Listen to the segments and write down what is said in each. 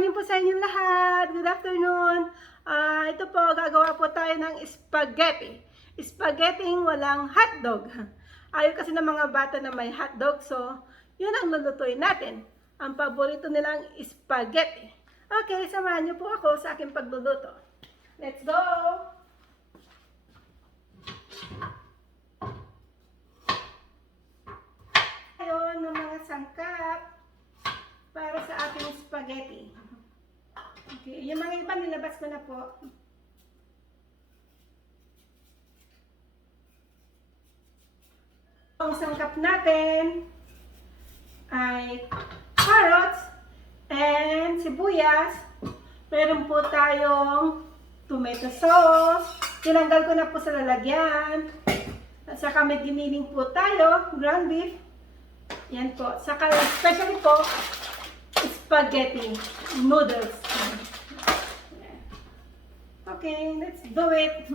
morning po sa inyo lahat. Good afternoon. Ito po, gagawa po tayo ng spaghetti. Spaghetti walang hotdog. Ayaw kasi ng mga bata na may hotdog, so yun ang lulutuin natin. Ang paborito nilang spaghetti. Okay, samahan niyo po ako sa aking pagluluto. Let's go! Ayun, ng mga sangkap para sa ating spaghetti. Okay, yung mga iba nilabas ko na po. Ang sangkap natin ay carrots and sibuyas. Meron po tayong tomato sauce. Tinanggal ko na po sa lalagyan. At saka may giniling po tayo, ground beef. Yan po. Saka especially po, spaghetti noodles. Okay, let's do it.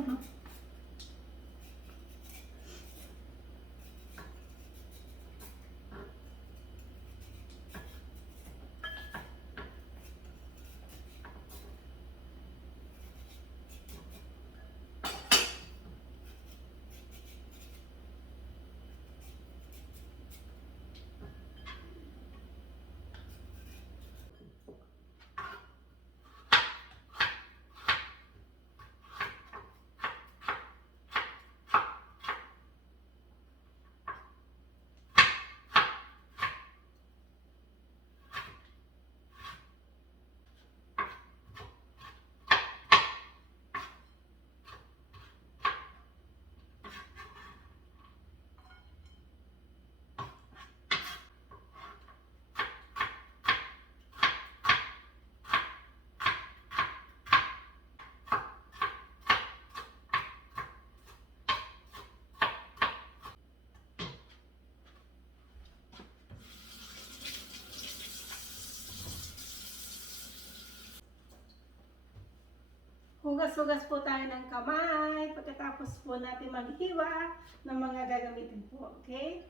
Hugas-hugas po tayo ng kamay pagkatapos po natin maghiwa ng mga gagamitin po. Okay?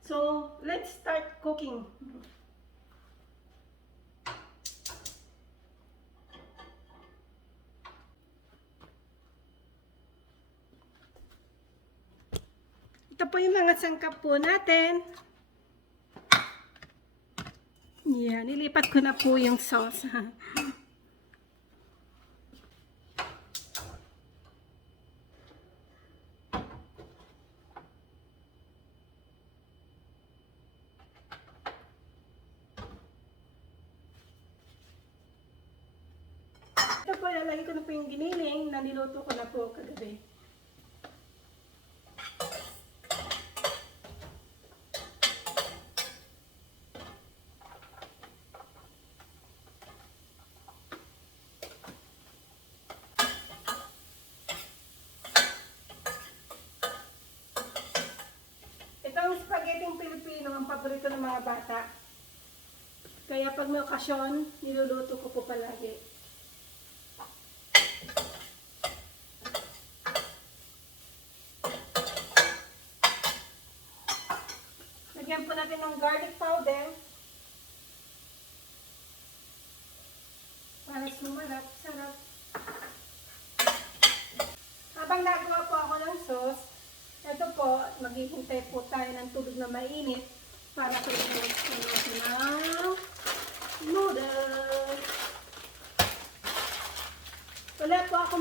So, let's start cooking. Ito po yung mga sangkap po natin. Yan, nilipat ko na po yung sauce. Ito po, lalagay ko na po yung giniling na niluto ko na po kagabi. Itong spaghetti Pilipino ang paborito ng mga bata. Kaya pag may okasyon, niluluto ko po palagi. Lagyan po natin ng garlic powder para sumarap, sarap. Habang nagawa po ako ng sauce, ito po, maghihintay po tayo ng tubig na mainit para prepare natin ng noodles. Wala po ako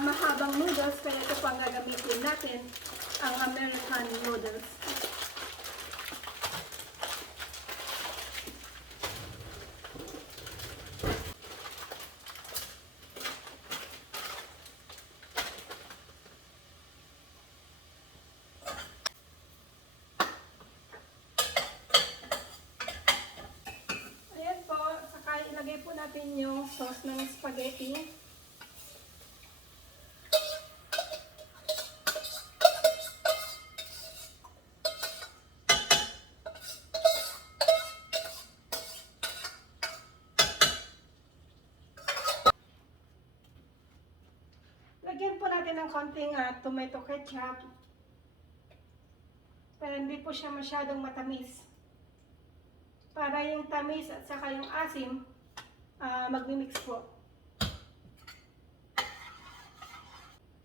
mahabang noodles, kaya ito po ang gagamitin natin, ang American noodles. Ilagay po natin yung sauce ng spaghetti. Lagyan po natin ng konting tomato ketchup para hindi po siya masyadong matamis. para yung tamis at saka yung asim magmimix po.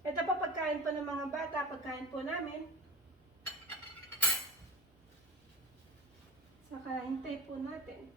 Ito pa pagkain po ng mga bata, pagkain po namin. Saka hintay po natin.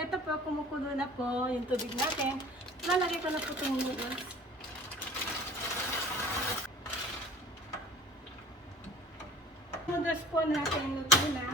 Ito po, kumukulo na po yung tubig natin. Lalagay ko na po itong noodles. Noodles po natin luto na.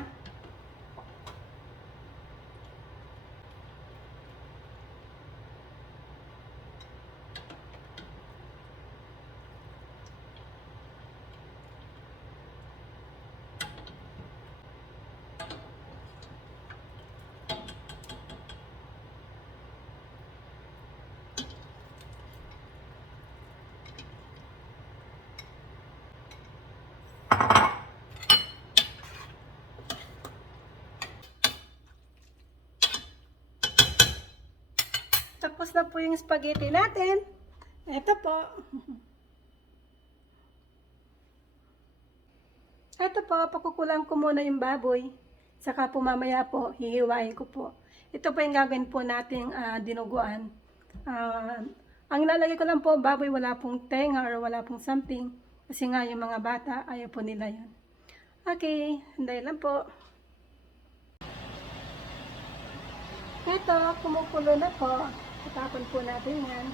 Tapos na po yung spaghetti natin. Ito po. Ito po, pakukulang ko muna yung baboy. Saka po mamaya po, hihiwain ko po. Ito po yung gagawin po nating dinuguan. Ang ilalagay ko lang po, baboy, wala pong tenga or wala pong something. Kasi nga yung mga bata, ayaw po nila yun. Okay, dahil lang po. Ito, kumukulo na po. Tapon po natin yan.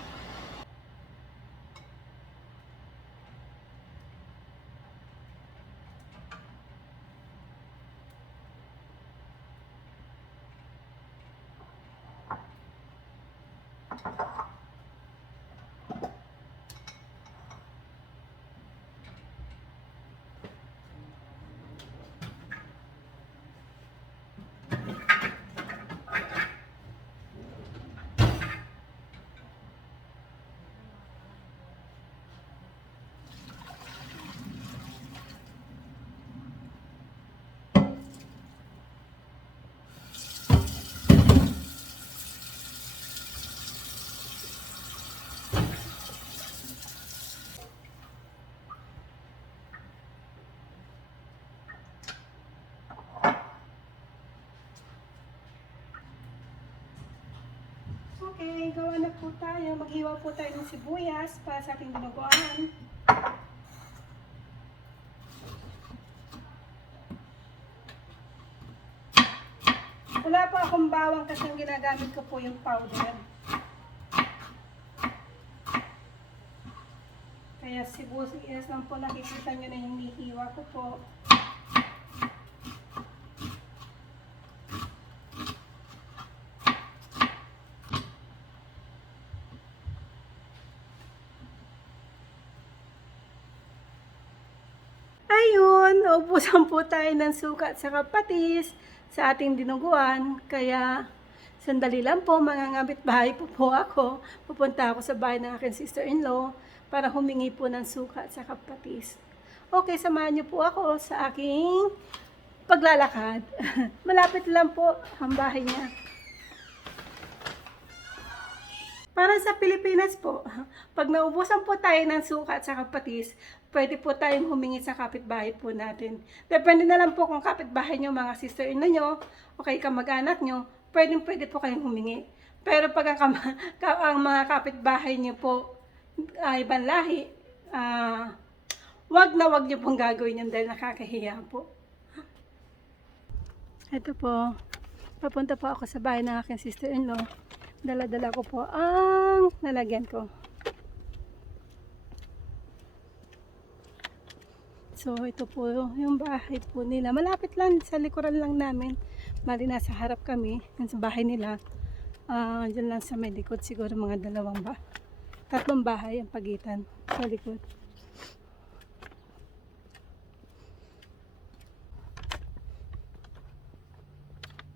Okay, gawa na po tayo. Maghiwa po tayo ng sibuyas para sa ating dinuguan. Wala po akong bawang kasi yung ginagamit ko po yung powder. Kaya sibuyas lang po, nakikita nyo na yung hihiwa ko po. Ayun, naubusan po tayo ng suka at saka patis sa ating dinuguan. Kaya sandali lang po, mangangabit bahay po ako. Pupunta ako sa bahay ng aking sister-in-law para humingi po ng suka at saka patis. Okay, samahan niyo po ako sa aking paglalakad. Malapit lang po ang bahay niya. Para sa Pilipinas po, pag naubusan po tayo ng suka at saka patis, pwede po tayong humingi sa kapitbahay po natin. Depende na lang po kung kapitbahay nyo, mga sister-in-law nyo, o kay kamag-anak nyo, pwede po kayong humingi. Pero pag ang mga kapitbahay nyo po ibang lahi, wag nyo pong gagawin yun dahil nakakahiya po. Ito po, papunta po ako sa bahay ng aking sister-in-law. Dala-dala ko po ang lalagyan ko. So, ito po yung bahay po nila. Malapit lang, sa likuran lang namin. Bali, nasa harap kami. Yan sa bahay nila. Dyan lang sa may likod. Siguro mga tatlong bahay ang pagitan sa likod.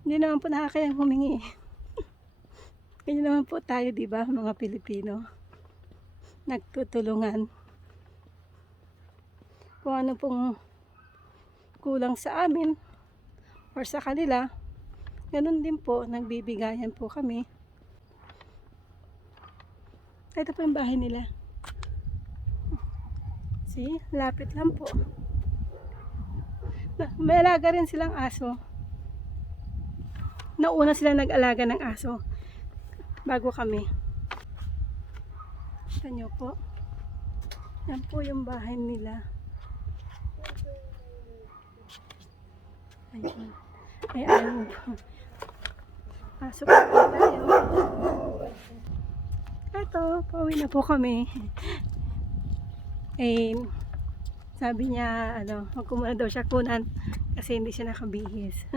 Hindi naman po nakakayang humingi. Kanya naman po tayo, di ba, mga Pilipino. Nagtutulungan. Kung ano pong kulang sa amin or sa kanila, ganun din po, nagbibigayan po kami. Ito po yung bahay nila. See, lapit lang po. May alaga rin silang aso. Nauna sila nag-alaga ng aso bago kami. Kita nyo po. Yan po yung bahay nila. Ayun. Ayun po. Pasok po tayo. Ito, pauwi na po kami. Sabi niya, magkumuna daw siya kunan kasi hindi siya nakabihis.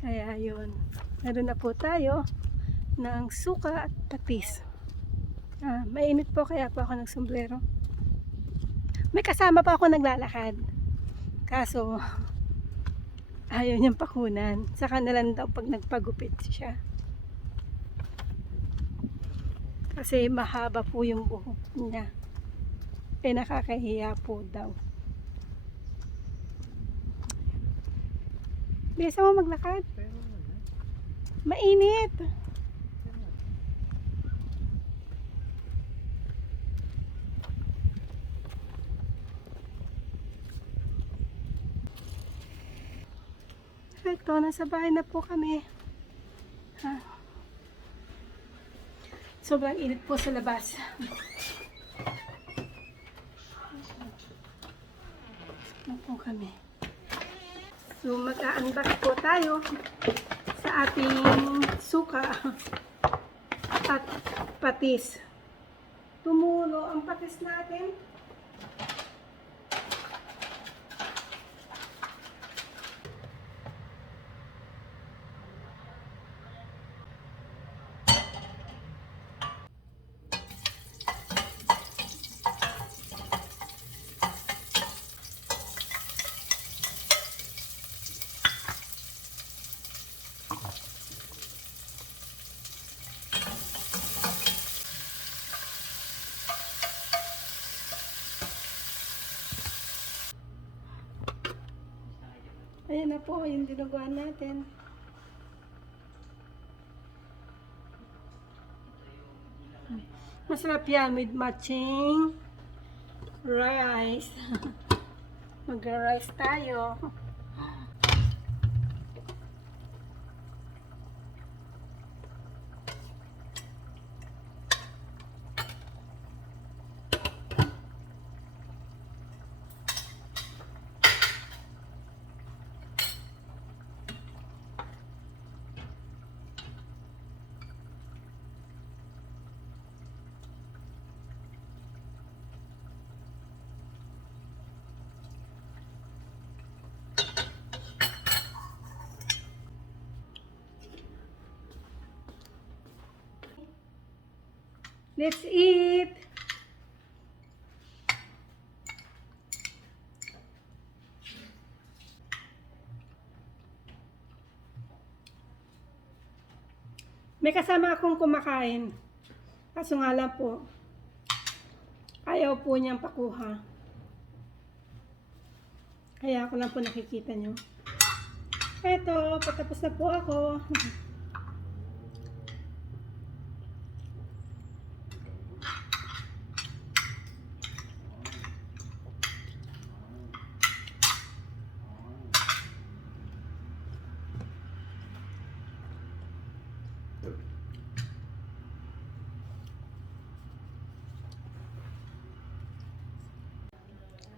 Kaya yun. Meron na po tayo ng suka at patis. Mainit po kaya po ako ng sombrero. May kasama pa ako naglalakad. Kaso, ayaw niyang pakunan. Saka na lang daw pag nagpagupit siya. Kasi mahaba po yung buhok niya. Nakakahiya po daw. Bisa mo maglakad? Mainit. Ito, nasa bahay na po kami. Sobrang init po sa labas. Ito po kami. So, mag-a-unbox po tayo sa ating suka at patis. Tumulo ang patis natin. Ayan na po yung dinuguan natin. Masarap yan with matching rice. Mag-rice tayo. Let's eat! May kasama akong kumakain. Kaso nga lang po, ayaw po niyang pakuha. Kaya ako lang po nakikita niyo. Eto, patapos na po ako.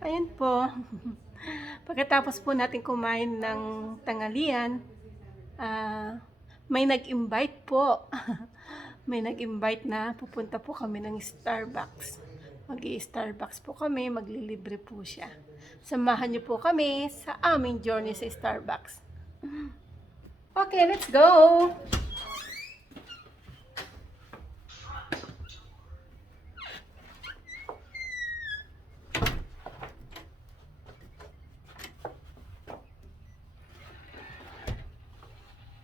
Ayun po. Pagkatapos po natin kumain ng tanghalian, may nag-invite po. May nag-invite na pupunta po kami ng Starbucks. Mag-i-Starbucks po kami, maglilibre po siya. Samahan niyo po kami sa aming journey sa Starbucks. Okay, let's go!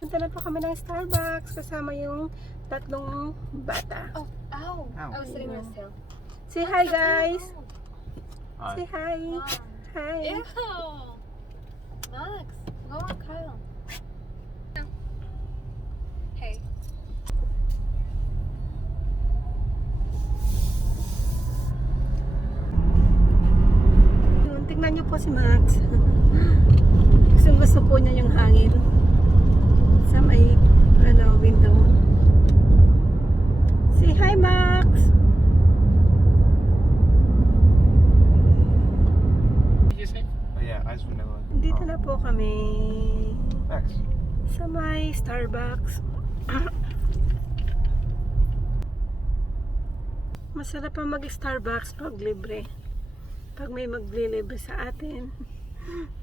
Punta na po kami ng Starbucks kasama yung tatlong bata. Oh, ow. Ow. I was sitting there still. Say hi, guys! Hi. Say hi! Hi! Ew. Max, go on Kyle. Hey. Yun, tignan niyo po si Max. Gusto po niya yung hangin sa may window. Say hi, Max! Did you say? Oh yeah, ice vanilla. Dito na po kami Max. sa may Starbucks. Masarap pa mag-Starbucks pag libre. Pag may maglilibre sa atin,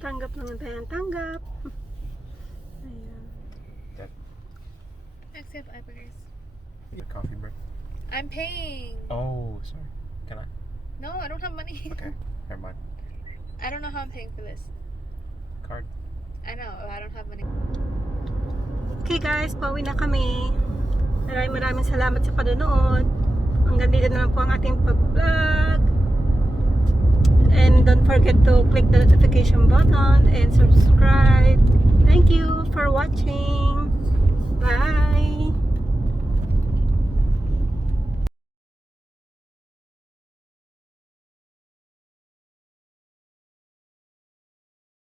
tanggap naman tayo ng tanggap. Ayan. Except Iber's. Your coffee break. I'm paying. Oh, sorry. Can I? No, I don't have money. Okay, never mind. I don't know how I'm paying for this. Card. I know, I don't have money. Okay guys, pauwi na kami. Maraming salamat sa panonood. Hanggang dito na lang po ang ating pag-vlog. And don't forget to click the notification button and subscribe. Thank you for watching. Bye!